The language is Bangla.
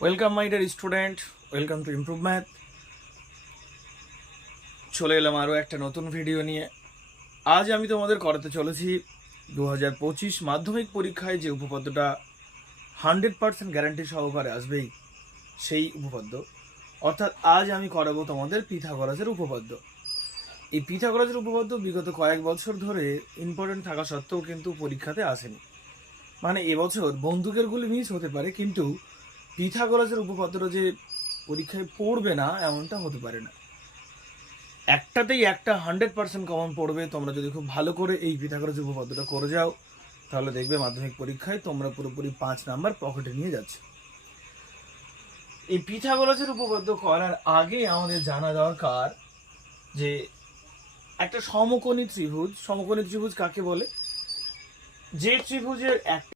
Welcome my dear student, welcome to improve math. চলে এলাম আরও একটা নতুন ভিডিও নিয়ে। আজ আমি তোমাদের করাতে চলেছি 2025 মাধ্যমিক পরীক্ষায় যে উপপাদ্যটা 100% গ্যারান্টি সহকারে আসবেই, সেই উপপাদ্য। অর্থাৎ আজ আমি করাবো তোমাদের পিথাগোরাসের উপপাদ্য। এই পিথাগোরাসের উপপাদ্য বিগত কয়েক বছর ধরে ইম্পর্টেন্ট থাকা সত্ত্বেও কিন্তু পরীক্ষাতে আসেনি। মানে এবছর বন্দুকের গুলি মিস হতে পারে, কিন্তু পিথাগোরাসের উপপাদ্যটা যে পরীক্ষায় পড়বে না এমনটা হতে পারে না। একটাতেই একটা 100% কমন পড়বে। তোমরা যদি খুব ভালো করে এই পিথাগোরাস উপপাদ্যটা করে যাও, তাহলে দেখবে মাধ্যমিক পরীক্ষায় তোমরা পুরোপুরি 5 নাম্বার পকেটে নিয়ে যাচ্ছে। এই পিথাগোরাসের উপপাদ্য করার আগে আমাদের জানা দরকার যে একটা সমকোণী ত্রিভুজ কাকে বলে? যে ত্রিভুজের একটা